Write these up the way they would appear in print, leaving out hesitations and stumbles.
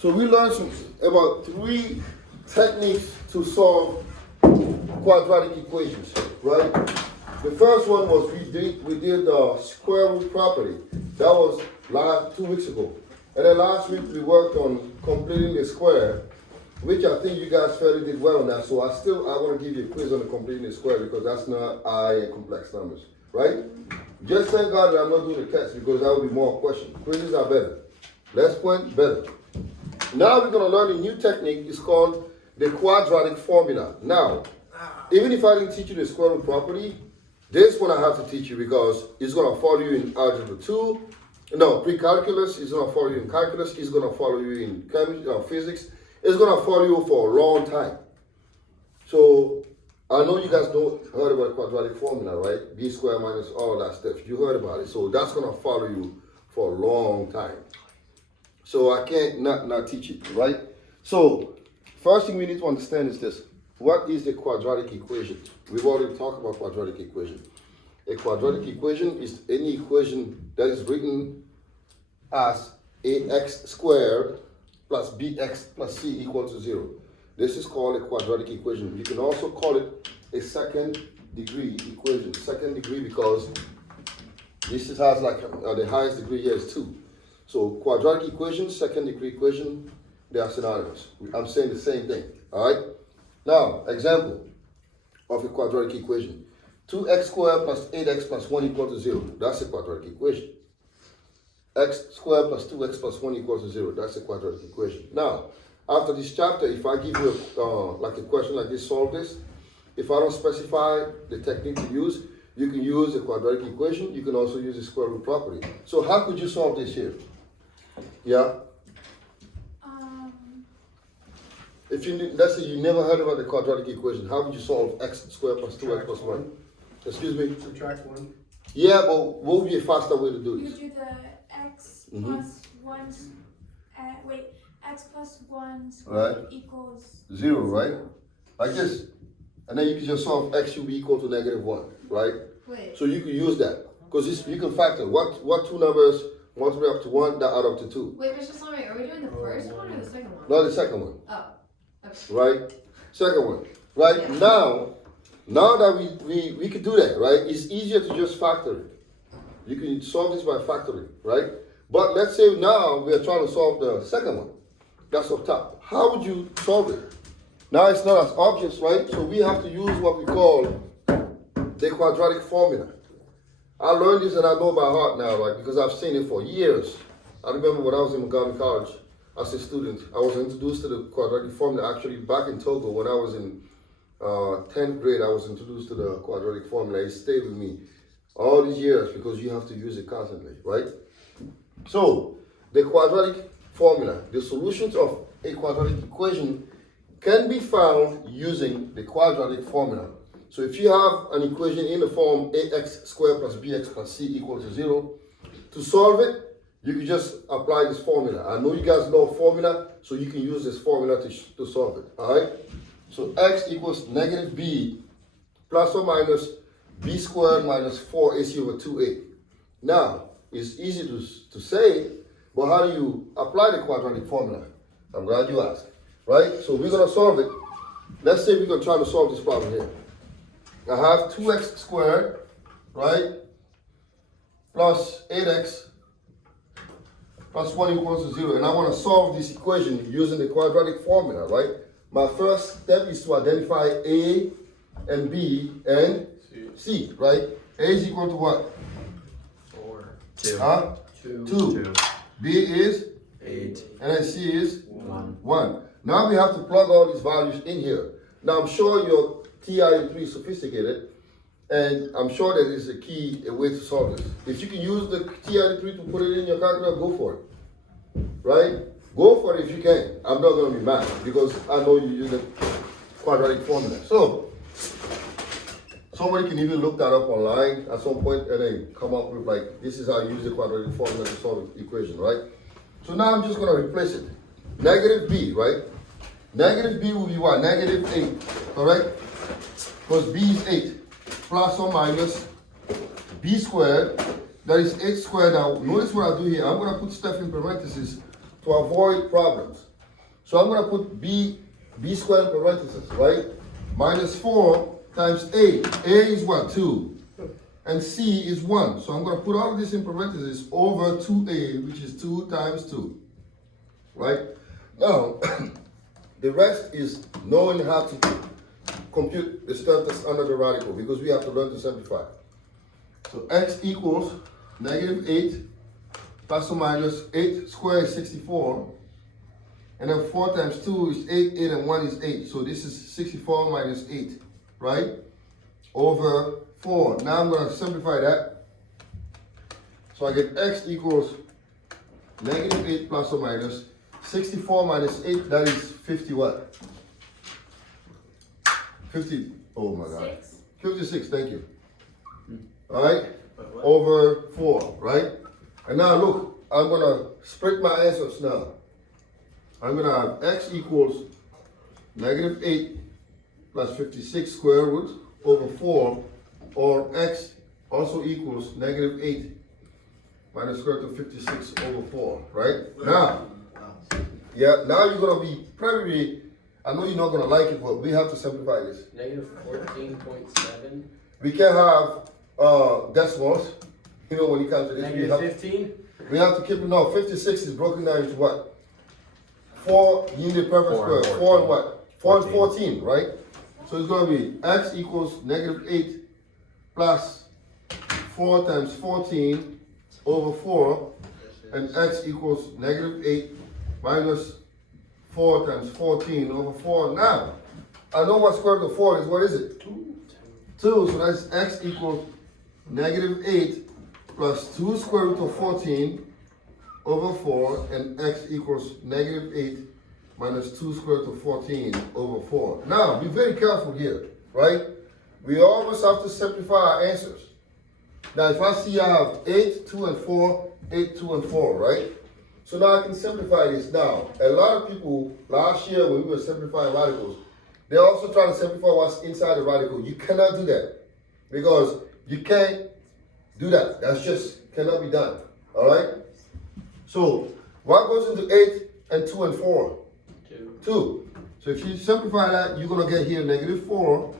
So we learned about 3 techniques to solve quadratic equations, right? The first one was we did the square root property. That was 2 weeks ago. And then last week we worked on completing the square, which I think you guys fairly did well on that. So I want to give you a quiz on the completing the square because that's not I and complex numbers, right? Just thank God that I'm not doing the test because that would be more questions. Quizzes are better. Less point, better. Now we're going to learn a new technique. It's called the quadratic formula. Now, even if I didn't teach you the square root property, this one I have to teach you because it's going to follow you in algebra 2. No, pre-calculus. It's going to follow you in calculus. It's going to follow you in physics. It's going to follow you for a long time. So I know you guys heard about the quadratic formula, right? B squared minus all that stuff. You heard about it. So that's going to follow you for a long time. So I can't not teach it, right? So first thing we need to understand is this. What is a quadratic equation? We've already talked about quadratic equation. A quadratic equation is any equation that is written as ax squared plus bx plus c equal to 0. This is called a quadratic equation. You can also call it a second degree equation. Second degree because this has like the highest degree here is 2. So quadratic equation, second degree equation, they are synonymous. I'm saying the same thing, all right? Now, example of a quadratic equation. 2x squared plus 8x plus 1 equal to 0. That's a quadratic equation. X squared plus 2x plus 1 equals to 0. That's a quadratic equation. Now, after this chapter, if I give you like a question like this, solve this. If I don't specify the technique to use, you can use a quadratic equation. You can also use a square root property. So how could you solve this here? Yeah? If let's say you never heard about the quadratic equation, how would you solve x squared plus 2x plus 1? Excuse me? Subtract 1. Yeah, but what would be a faster way to do this? You do the x plus 1, x plus 1 squared equals 0, right? Like this. And then you can just solve x should be equal to -1, right? Wait. So you can use that. Because you can factor what 2 numbers multiply up to 1 that add up to 2. Wait, Mr. Salome, are we doing the first one or the second one? No, the second one. Oh. Okay. Right? Second one. Right? Yeah. Now that we can do that, right? It's easier to just factor it. You can solve this by factoring, right? But let's say now we are trying to solve the second one. That's up top. How would you solve it? Now it's not as obvious, right? So we have to use what we call the quadratic formula. I learned this and I know by heart now, right? Because I've seen it for years. I remember when I was in Montgomery College as a student, I was introduced to the quadratic formula actually back in Togo when I was in 10th grade. I was introduced to the quadratic formula. It stayed with me all these years because you have to use it constantly, right? So the quadratic formula, the solutions of a quadratic equation can be found using the quadratic formula. So if you have an equation in the form ax squared plus bx plus c equals to 0, to solve it, you can just apply this formula. I know you guys know formula, so you can use this formula to solve it, all right? So x equals -b plus or minus b squared minus 4ac over 2a. Now, it's easy to say, but how do you apply the quadratic formula? I'm glad you asked, right? So we're going to solve it. Let's say we're going to try to solve this problem here. I have 2x squared, right, plus 8x plus 1 equals to 0. And I want to solve this equation using the quadratic formula, right? My first step is to identify a and b and c, right? A is equal to what? 4. 2. Huh? 2. B is 8. And then c is 1. 1. Now we have to plug all these values in here. Now I'm sure your TI-3 is sophisticated, and I'm sure that is a way to solve this. If you can use the TI-3 to put it in your calculator, go for it. Right? Go for it if you can. I'm not going to be mad because I know you use the quadratic formula. So, somebody can even look that up online at some point and then come up with like, this is how you use the quadratic formula to solve the equation, right? So now I'm just going to replace it. Negative b, right? Negative b will be what? Negative 8, correct? Because b is 8. Plus or minus b squared, that is 8 squared. Now, notice what I do here. I'm going to put stuff in parentheses to avoid problems. So I'm gonna put b squared in parentheses, right? Minus 4 times a. A is what? 2. And c is 1. So I'm gonna put all of this in parentheses over 2a, which is 2 times 2. Right? Now, the rest is knowing how to compute the stuff that's under the radical, because we have to learn to simplify. So x equals negative 8 plus or minus 8 squared is 64. And then 4 times 2 is 8, 8 and 1 is 8. So this is 64 minus 8, right? Over 4. Now I'm going to simplify that. So I get x equals negative 8 plus or minus 64 minus 8, that is 50 what? 50, oh my God. 56, thank you. All right? Over 4, right? And now look, I'm going to split my answers now. I'm going to have x equals negative 8 plus 56 square root over 4, or x also equals negative 8 minus square root of 56 over 4, right? Now, yeah, now you're going to be probably, I know you're not going to like it, but we have to simplify this. Negative 14.7. We can have decimals, you know, when it comes to this. Negative 15. We have to keep it, no, 56 is broken down into what? 4 unit perfect square. 4 and what? 4 and 14, right? So it's going to be x equals negative 8 plus 4 times 14 over 4, and x equals negative 8 minus 4 times 14 over 4. Now, I know what square root of 4 is. What is it? 2. 2, so that's x equals negative 8 plus 2 square root of 14 over 4, and x equals negative 8 minus 2 square root of 14 over 4. Now, be very careful here, right? We always have to simplify our answers. Now, if I see I have 8, 2, and 4, 8, 2, and 4, right? So now I can simplify this now. A lot of people, last year when we were simplifying radicals, they're also trying to simplify what's inside the radical. You cannot do that, because you can't do that. That's just cannot be done, all right? So, what goes into 8 and 2 and 4? 2. 2. So if you simplify that, you're going to get here negative 4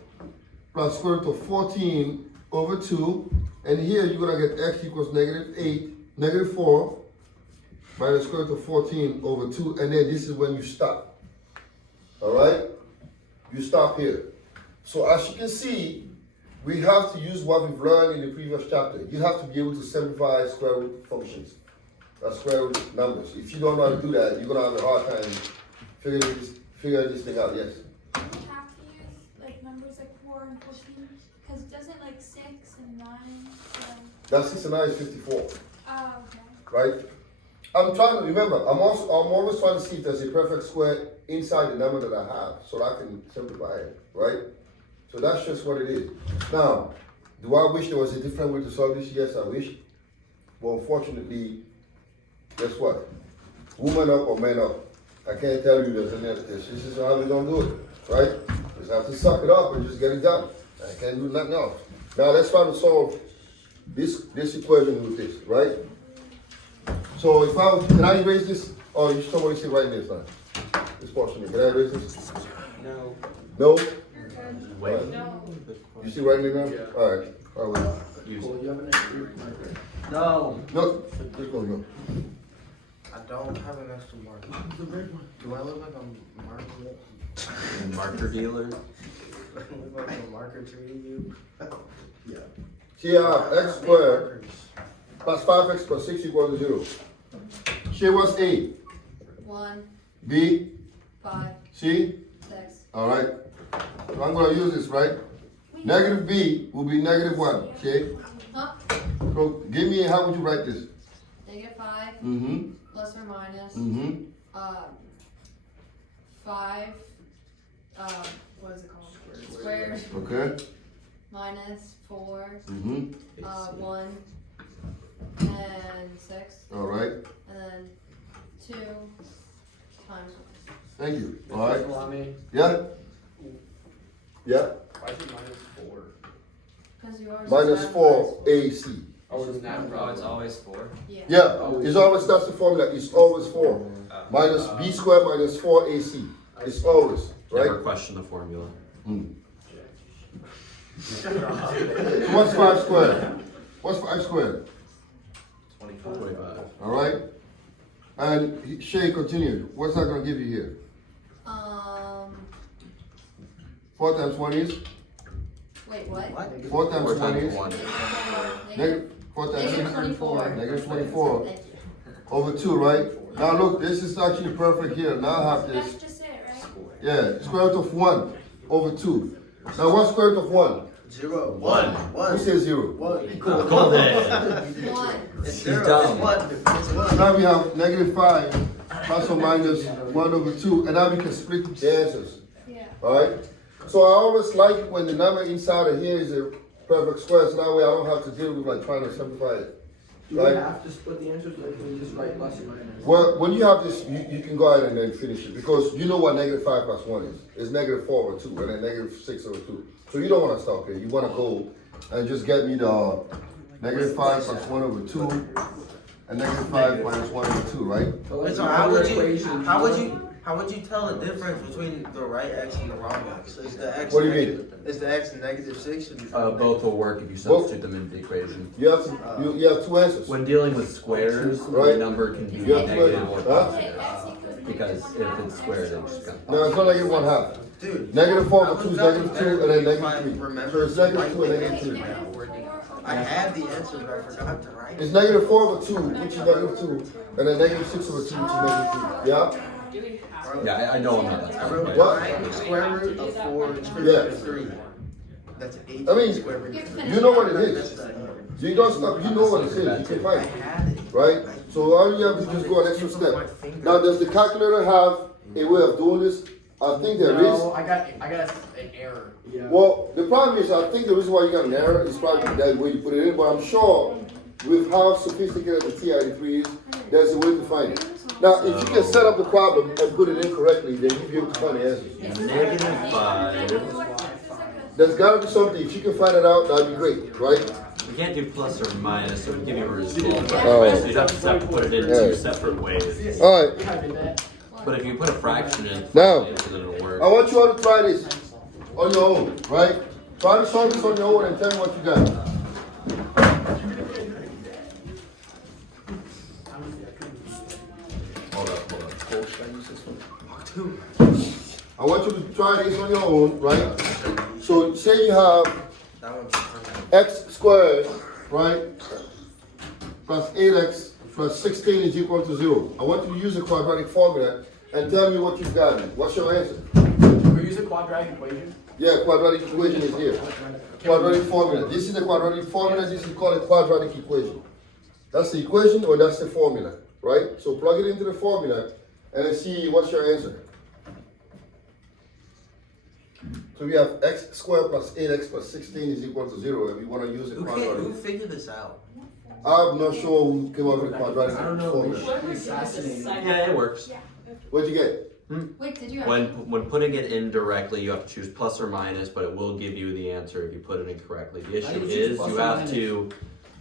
plus square root of 14 over 2. And here you're going to get x equals negative 8, negative 4 minus square root of 14 over 2. And then this is when you stop. All right? You stop here. So as you can see, we have to use what we've learned in the previous chapter. You have to be able to simplify square root functions. Square root numbers. If you don't know how to do that, you're gonna have a hard time figuring this thing out. Yes. Do we have to use like numbers like 4 and 14? Because doesn't like 6 and 9? That's 6 and 9 is 54. Oh, okay. Right? I'm trying to remember. I'm always trying to see if there's a perfect square inside the number that I have, so that I can simplify it. Right? So that's just what it is. Now, do I wish there was a different way to solve this? Yes, I wish. Well, unfortunately, guess what? Woman up or man up. I can't tell you there's any other this. This is how we're gonna do it, right? Just have to suck it up and just get it done. I can't do nothing else. Now let's try to solve this equation with this, right? So if can I erase this? Or you somebody see right in this line? This portion here. Can I erase this? No. No? You're good. Wait. No. You see right in there? Yeah. Alright. Alright. You have an extra marker? No. No. Just go, go. I don't have an extra marker. Do I look like a marker? Marker dealer. Do I look like a marker treating you? Yeah. Here, x squared plus 5x plus 6 equals to 0. Here, what's A? 1, B? 5, C? 6. Alright. So I'm going to use this, right? Negative B will be negative 1, okay? Huh? So give me, how would you write this? Negative 5, Mm-hmm. plus or minus, Mm-hmm. 5, what is it called? Squared, Okay. minus 4, Mm-hmm. 1, and 6, Alright. and then 2 times 1. Thank you. Alright. Salami. Yeah? Yeah? Why is it minus 4? Because yours Minus is 4 AC. Oh, it's not. Oh, it's always 4. Yeah. Yeah, it's always, that's the formula, it's always 4. Minus b squared minus 4ac. It's always, Never right? question the formula. What's 5 squared? What's 5 squared? 25. Alright? And Shay, continue. What's that gonna give you here? 4 times 1 is? Wait, what? 4 times 4 1 is? times 1. Negative, 4 times Negative 6? 24. Negative 24. Thank you. Over 2, right? Now look, this is actually perfect here. Now I have That's this. just it, right? Yeah, square root of 1 over 2. Now what's square root of 1? 0. 1. Who says 0? 1. Golden. One. It's He's 0. dumb. It's 1. It's 1. Now we have negative 5 plus or minus 1 over 2. And now we can split the answers. Yeah. Alright? So I always like it when the number inside of here is a perfect square, so that way I don't have to deal with like trying to simplify it. Do we Right? have to split the answers, or can we just write plus or minus? Well, when you have this, you can go ahead and then finish it, because you know what negative 5 plus 1 is. It's negative 4 over 2, and then negative 6 over 2. So you don't want to stop here. You want to go and just get me the negative 5 plus 1 over 2, and negative 5 minus 1 over 2, right? So Wait, let's so do how the would you, equation. how would you tell the difference between the right x and the wrong x? Is the x What do you negative- Is the x negative 6? Or Both will work if you substitute them into the equation. You have to, you have 2 answers. When dealing with squares, Right. the number can be You have to negative or wait. Huh? positive. Because if it's squared, it just comes. No, it's not negative 1/2. Dude, Negative 4 I over 2 is was about negative to 2, and then if I negative 3. remember So it's to negative write 2 and the negative 3. answer down. I had the answer, but I forgot to write. It's negative 4 over 2, which is negative 2, and then negative 6 over 2, which is negative 3. Yeah? Yeah, I know I'm not that I smart. wrote but- What? 9 square root of 4 square Yeah. root of 3. That's 8 I mean, square root of 3. you know what it That's is. the- You don't stop, you know what it is, you can I find it, had it. right? So all you have to do is go an extra step. Now, does the calculator have a way of doing this? I think there is. No, I got an error. Yeah. Well, the problem is, I think the reason why you got an error is probably that way you put it in, but I'm sure with how sophisticated the TI-83 is, there's a way to find it. Now, if you can set up the problem and put it in correctly, then you'll be able to find the answer. Negative 5. There's gotta be something, if you can find it out, that'd be great, right? We can't do plus or minus, so we give you a result. Oh. So you'd have to put it in Yeah. 2 separate ways. Alright, But if you put a fraction in, Now. then it'll work. I want you all to try this on your own, right? Try to solve this on your own and tell me what you got. Hold up. I want you to try this on your own, right? So say you have That one's perfect. x squared, right? Plus 8x plus 16 is equal to 0. I want you to use the quadratic formula and tell me what you've got. What's your answer? We use a quadratic equation. Yeah, quadratic equation is here. Quadratic formula. This is the quadratic formula. This is called a quadratic equation. That's the equation or that's the formula, right? So plug it into the formula and then see what's your answer. So we have x squared plus 8x plus 16 is equal to 0, and we want to use the Who quadratic. figured this out? I'm not sure who came up with the quadratic I don't know. formula. We assassinated. Yeah, it works. What'd you get? Wait, did you? When putting it in directly, you have to choose plus or minus, but it will give you the answer if you put it in correctly. The How issue do you choose is plus you or have minus? to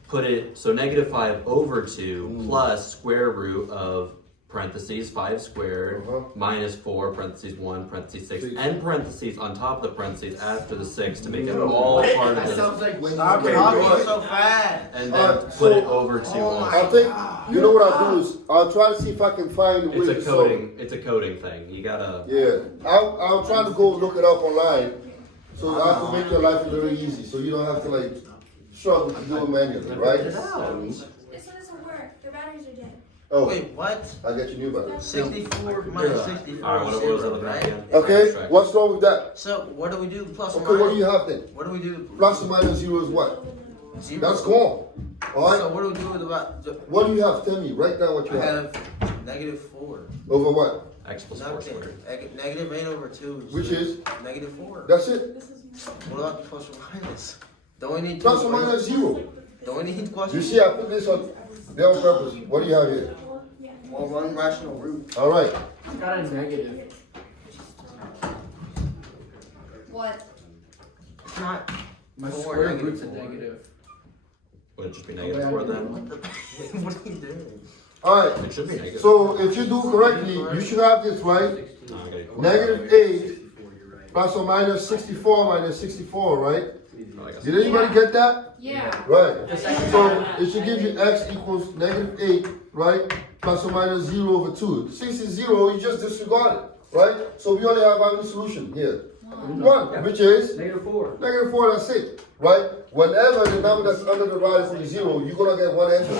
put it, so negative 5 over 2 plus square root of parentheses 5 squared minus 4 parentheses 1 parentheses 6 and parentheses on top of the parentheses after the 6 to make it all part of That this. sounds like when Stop you talking so fast. And then put it over 2. I think, you know what I'll do is, I'll try to see if I can find a way It's a to solve it. coding. It's a coding thing. You gotta. Yeah, I'll try to go look it up online, so I can make your life very easy, so you don't have to like struggle to do it manually, right? This one doesn't work. The batteries are dead. Oh, Wait, what? I got your new battery. 64 minus 64 All right. What is was I 0, looking at right? again? Okay, what's wrong with that? So what do we do? Plus or Okay, what do you minus? have then? What do we do? Plus or minus 0 is what? 0. That's gone. Alright, So what do we do with about? what do you have? Tell me, write down what you I have. have negative 4. Over what? X plus 4 Nothing. squared. Negative 8 over 2. Which is? Negative 4. That's it. What about the plus or minus? Don't we need Plus or minus 0. Don't we need plus? You see, I put this on there on purpose. What do you have here? Well, one rational root. Alright, It's got a negative. What? It's not. My Four square negative root's a four. negative. Would it just be -4 then? What are you doing? Alright, It should be negative. so if you do correctly, you should have this, right? No, I gotta go. -8 plus or minus 64 minus 64, right? Oh, I guess- Did anybody get that? Yeah. Right. So it should give you x equals -8, right? Plus or minus 0 over 2. Since it's 0, you just disregard it, right? So we only have one solution here. 1, which is -4. -4, that's it, right? Whenever the number that's under the radical is 0, you're gonna get one answer.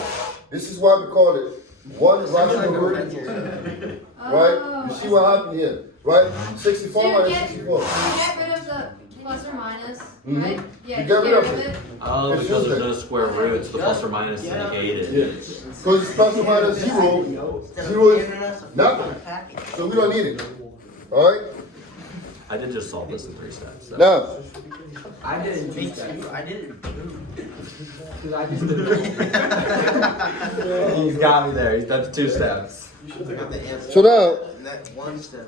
This is why we call it one rational group, right? You see what happened here, right? 64 So you minus get- 64. You get rid of the plus or minus, Mhm. right? Yeah, You get rid of it. Oh, It's because just there's that. no square roots, the plus or minus is negated. Because it's plus or minus 0, 0 is nothing. So we don't need it, alright? I did just solve this in 3 steps. So. Now, I did it in Me 2 steps. too. I did it. Because I just did it. He's got me there. He's done 2 steps. I got the answer. so now, And that one step.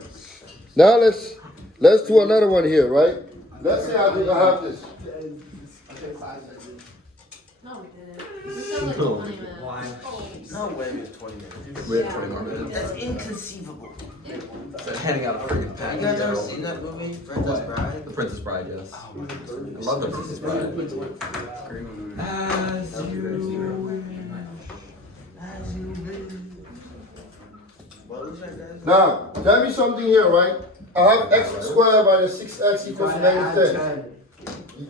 now let's do another one here, right? Let's say I have this. No, we didn't. This sounds like 20 minutes. No way it's 20 minutes. We have 20 more minutes. That's inconceivable. So handing out a freaking You pack. guys ever seen that movie, Princess Bride? The Princess Bride, yes. I love the Princess Bride. As you What was that, guys? Now, tell me something here, right? I have x squared minus 6x equals -10.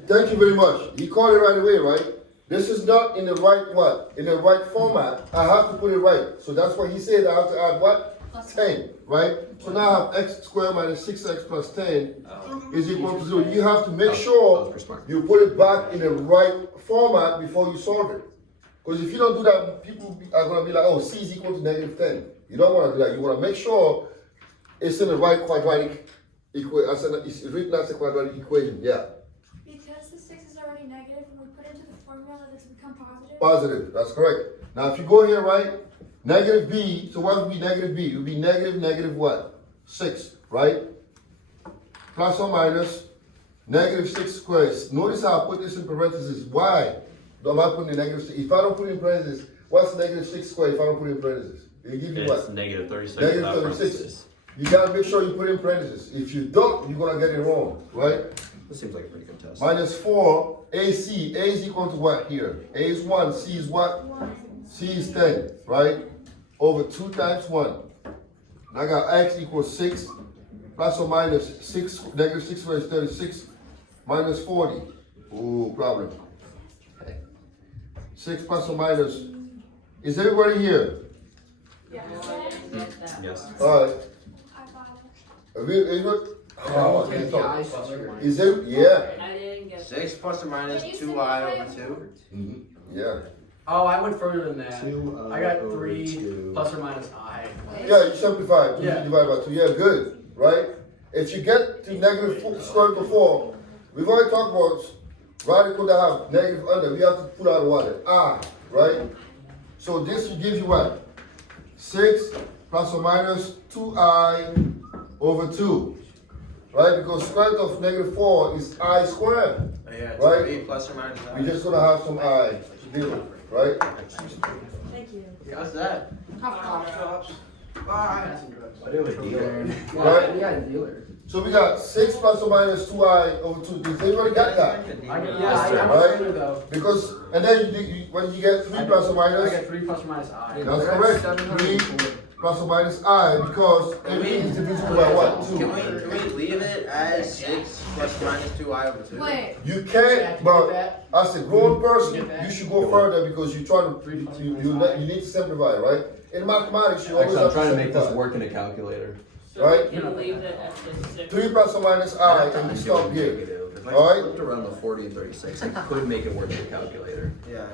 Thank you very much. He called it right away, right? This is not in the right what? In the right format. I have to put it right. So that's what he said. I have to add what? 10, right? So now I have x squared minus 6x plus 10 is equal to 0. You have to make sure you put it back in the right format before you solve it. Because if you don't do that, people are going to be like, oh, c is equal to -10. You don't want to do that. You want to make sure it's in the right quadratic equation. It's written as a quadratic equation, yeah. Because the 6 is already negative, when we put it into the formula, it's become positive. Positive, that's correct. Now if you go here, right, negative b, so what would be negative b? It would be negative what? 6, right? Plus or minus -6 squared. Notice how I put this in parentheses. Why am I putting the -6? If I don't put it in parentheses, what's -6 squared if I don't put it in parentheses? It'll give you It's what? -36 Negative without 36. parentheses. You gotta make sure you put in parentheses. If you don't, you're gonna get it wrong, right? This seems like a pretty good test. -4, AC. A is equal to what here? A is 1, C is what? 1. C is 10, right? Over 2 times 1. And I got x equals 6, plus or minus 6, -6 squared is 36, minus 40. Ooh, problem. 6 plus or minus. Is everybody here? Yes. All right. I got it. Oh, I can't talk. Is it? Yeah. I didn't get 6 plus or minus Can you 2i simplify over it? 2. Mhm. Yeah. Oh, I went further than that. 2 I got over 3 2. plus or minus I. Yeah, you simplify it. Yeah. You divide by 2. Yeah, good. Right? If you get to square root of 4, we've already talked about radical that have negative under. We have to put out what? I, right? So this will give you what? 6 plus or minus 2i over 2. Right? Because square root of -4 is I squared. Oh, yeah, it's Right? 3 plus or minus I. We're just going to have some I to deal with. Right? Thank you. What's that? I do a dealer. Right? We got a dealer. So we got 6 plus or minus 2i over 2. Did anybody got that? I got, Yes, sir. I Right? went further though. Because, and then when you get 3 plus or I minus, got 3 plus or minus I. that's correct. 3 plus or minus I, because everything is divisible by what? 2. Can we leave it as 6 plus or minus 2i over 2? Wait. You can't, but as a grown person, you should go further because you're trying to, you need to simplify, right? In mathematics, you always Actually, I'm have trying to make this simplify, work in a calculator. right? Can leave it at the 6. 3 plus or minus I, and you stop here. If I Alright? flipped around the 40 and 36, I could make it work in a calculator. Yeah.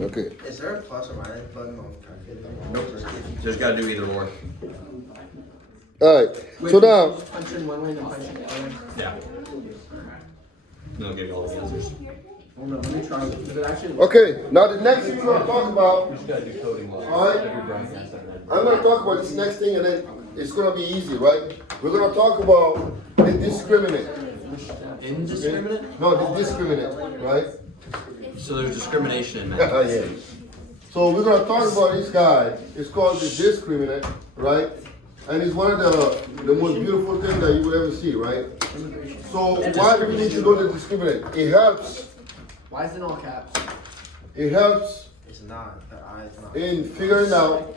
Okay. Is there a plus or minus button on the calculator? Nope. Just gotta do either or. Alright, so now, Punch in one lane and punch in the other. Yeah. And I'll give you all the answers. Hold on, let me try it. Does it actually okay, now the next thing we're gonna talk about, We just gotta do coding laws. Alright. Every broadcast and then- I'm gonna talk about this next thing and then it's gonna be easy, right? We're gonna talk about the discriminant. Indiscriminate? No, the discriminant, right? So there's discrimination in Yeah. that. So we're gonna talk about this guy. It's called the discriminant, right? And it's one of the most beautiful things that you will ever see, right? So why do we need to know the discriminant? It helps. Why is it in all caps? It helps It's not. The I is not. in figuring out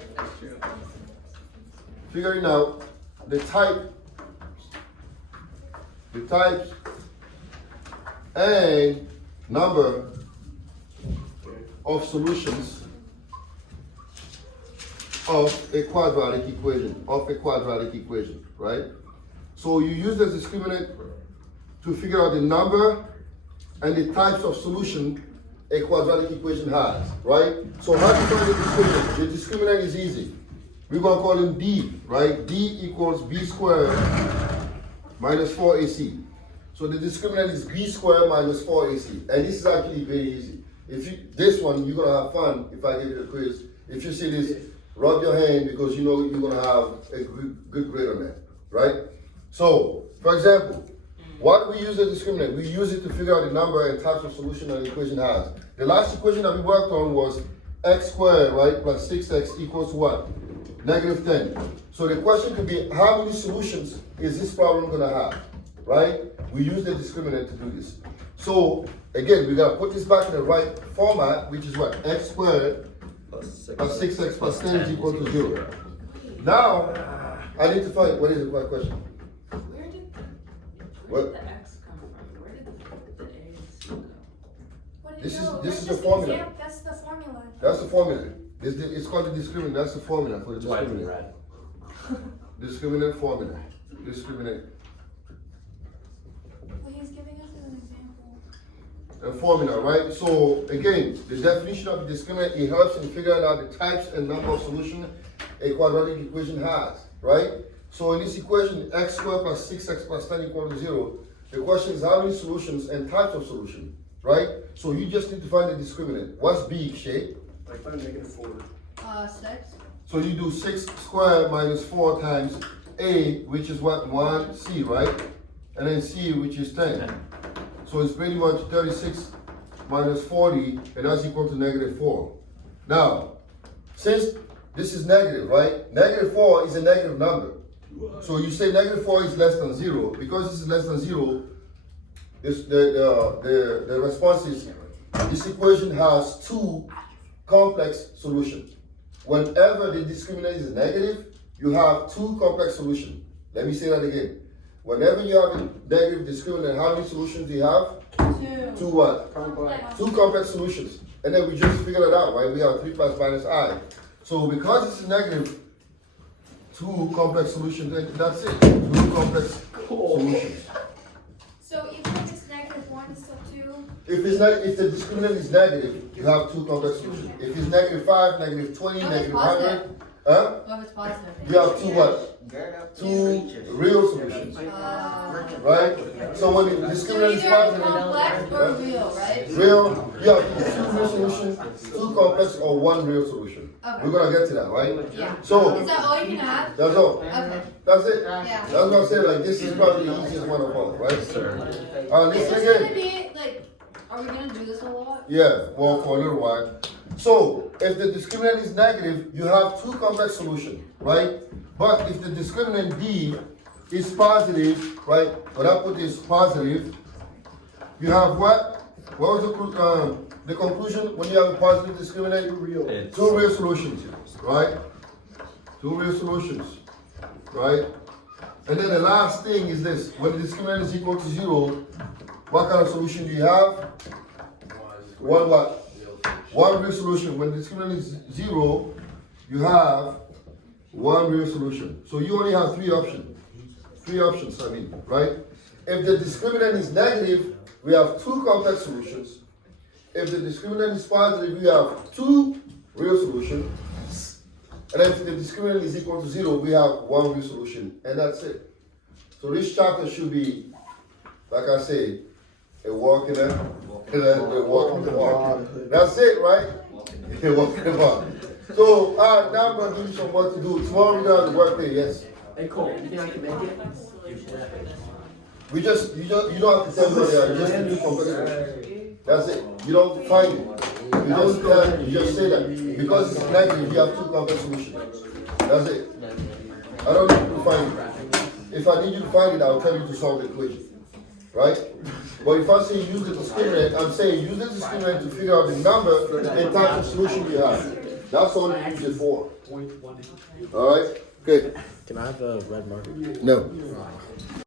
the types and number of solutions of a quadratic equation, right? So you use the discriminant to figure out the number and the types of solution a quadratic equation has, right? So how do you find the discriminant? The discriminant is easy. We're gonna call him D, right? D equals B squared minus 4AC. So the discriminant is B squared minus 4AC. And this is actually very easy. If you, this one, you're gonna have fun if I give you the quiz. If you see this, rub your hand because you know you're gonna have a good grade on that, right? So, for example, what do we use the discriminant? We use it to figure out the number and types of solution an equation has. The last equation that we worked on was x squared, right, plus 6x equals what? Negative 10. So the question could be, how many solutions is this problem gonna have, right? We use the discriminant to do this. So, again, we gotta put this back in the right format, which is what? X squared plus 6x plus 10 is equal to 0. Now, I need to find, what is the right question? Where What? did the X come from? Where did the A and C go? What This is- no, this that's is just the formula. That's the formula. That's the formula. It's called the discriminant. That's the formula for the That's why it's in discriminant. red. Discriminant formula. Discriminant. Well, he's giving us an example. A formula, right? So again, the definition of the discriminant, it helps in figuring out the types and number of solutions a quadratic equation has, right? So in this equation, x squared plus 6x plus 10 equal to 0, the question is how many solutions and types of solution, right? So you just need to find the discriminant. What's B, Shay? Like find negative 4. 6. So you do 6 squared minus 4 times A, which is what? 1C, right? And then C, which is 10. So it's pretty much 36 minus 40, and that's equal to negative 4. Now, since this is negative, right? Negative 4 is a negative number. So you say negative 4 is less than 0. Because this is less than 0, the response is this equation has two complex solutions. Whenever the discriminant is negative, you have two complex solutions. Let me say that again. Whenever you have a negative discriminant, how many solutions do you have? 2. Two what? Two complex solutions. And then we just figured it out, right? We have 3 plus minus I. So because this is negative, two complex solutions, and that's it. Two complex solutions. So even if it's negative 1, it's still 2. If the discriminant is negative, you have two complex solutions. If it's negative 5, negative 20, What if negative it's 100, positive? huh? What if it's positive? You have two what? Two real solutions, right? So when the discriminant is either positive, complex or real, right? real, you have two real solutions, two complex, or one real solution. Okay. We're gonna get to that, right? Yeah. So, Is that all you can have? that's all. Okay. That's it. Yeah. That's what I'm saying, like, this is probably the easiest one of all, right? Sir. Alright, Is listen this gonna again. be like, are we gonna do this a lot? Yeah, well, for a little while. So, if the discriminant is negative, you have two complex solutions, right? But if the discriminant D is positive, right? When I put this positive, you have what? What was the conclusion when you have a positive discriminant? It's- Two real solutions, right? Two real solutions, right? And then the last thing is this: when the discriminant is equal to 0, what kind of solution do you have? One what? One real solution. When the discriminant is 0, you have one real solution. So you only have three options. Three options, I mean, right? If the discriminant is negative, we have two complex solutions. If the discriminant is positive, we have two real solutions. And if the discriminant is equal to 0, we have one real solution. And that's it. So this chapter should be, like I say, a walk in the walk in the park. That's it, right? A walk in the park. So, alright, now I'm gonna give you some work to do. Tomorrow we're gonna have the work day, yes? Hey Cole, you think I can make it? you don't have to tell me what they are, you just need to complex solution. That's it, you don't find it. You just say that, because it's negative, you have two complex solutions. That's it. I don't need you to find it. If I need you to find it, I'll tell you to solve the equation. Right? But if I say use the discriminant, I'm saying use the discriminant to figure out the number and type of solution you have. That's all you use it for. Alright? Okay. Can I have a red marker? No.